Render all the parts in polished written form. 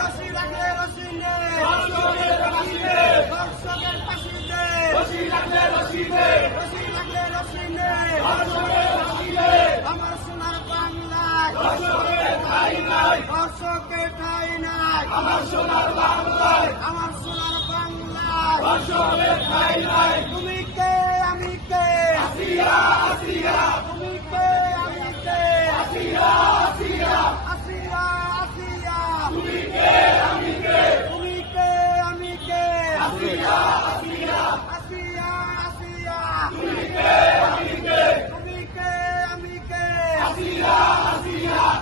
রশি লাগলে রশি নে, ধর্ষকের ফাঁসি দে, রশি লাগলে রশি নে, আমার সোনার বাংলায় ধর্ষকের ঠাঁই নাই, আমার সোনার বাংলায় তুমি কে আমি কে, তুমি কে আমি কে, আসিয়া তুমি কে আমি কে, আসিয়া তুমি কে আমি কে,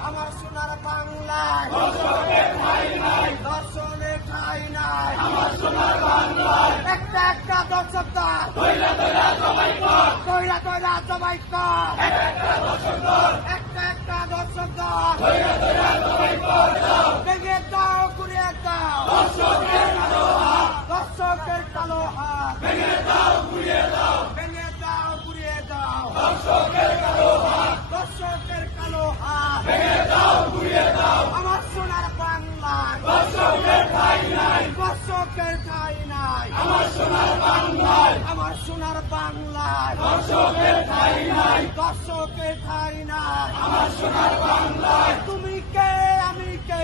আমার সোনার বাংলায় ধর্ষণের ঠাঁই নাই, একটা একটা দর্শকদার কইরা জবাই কর, একটা একটা দর্শকদার ভেঙে দাও, গুড়িয়ে দাও দর্শকের কালো হাত, ভেঙে দাও, গুড়িয়ে দাও দর্শকের কালো হাত, আমার সোনার বাংলায় ধর্ষকের ঠাঁই নাই, আমার সোনার বাংলায় ধর্ষকের ঠাঁই নাই, তুমি কে আমি কে,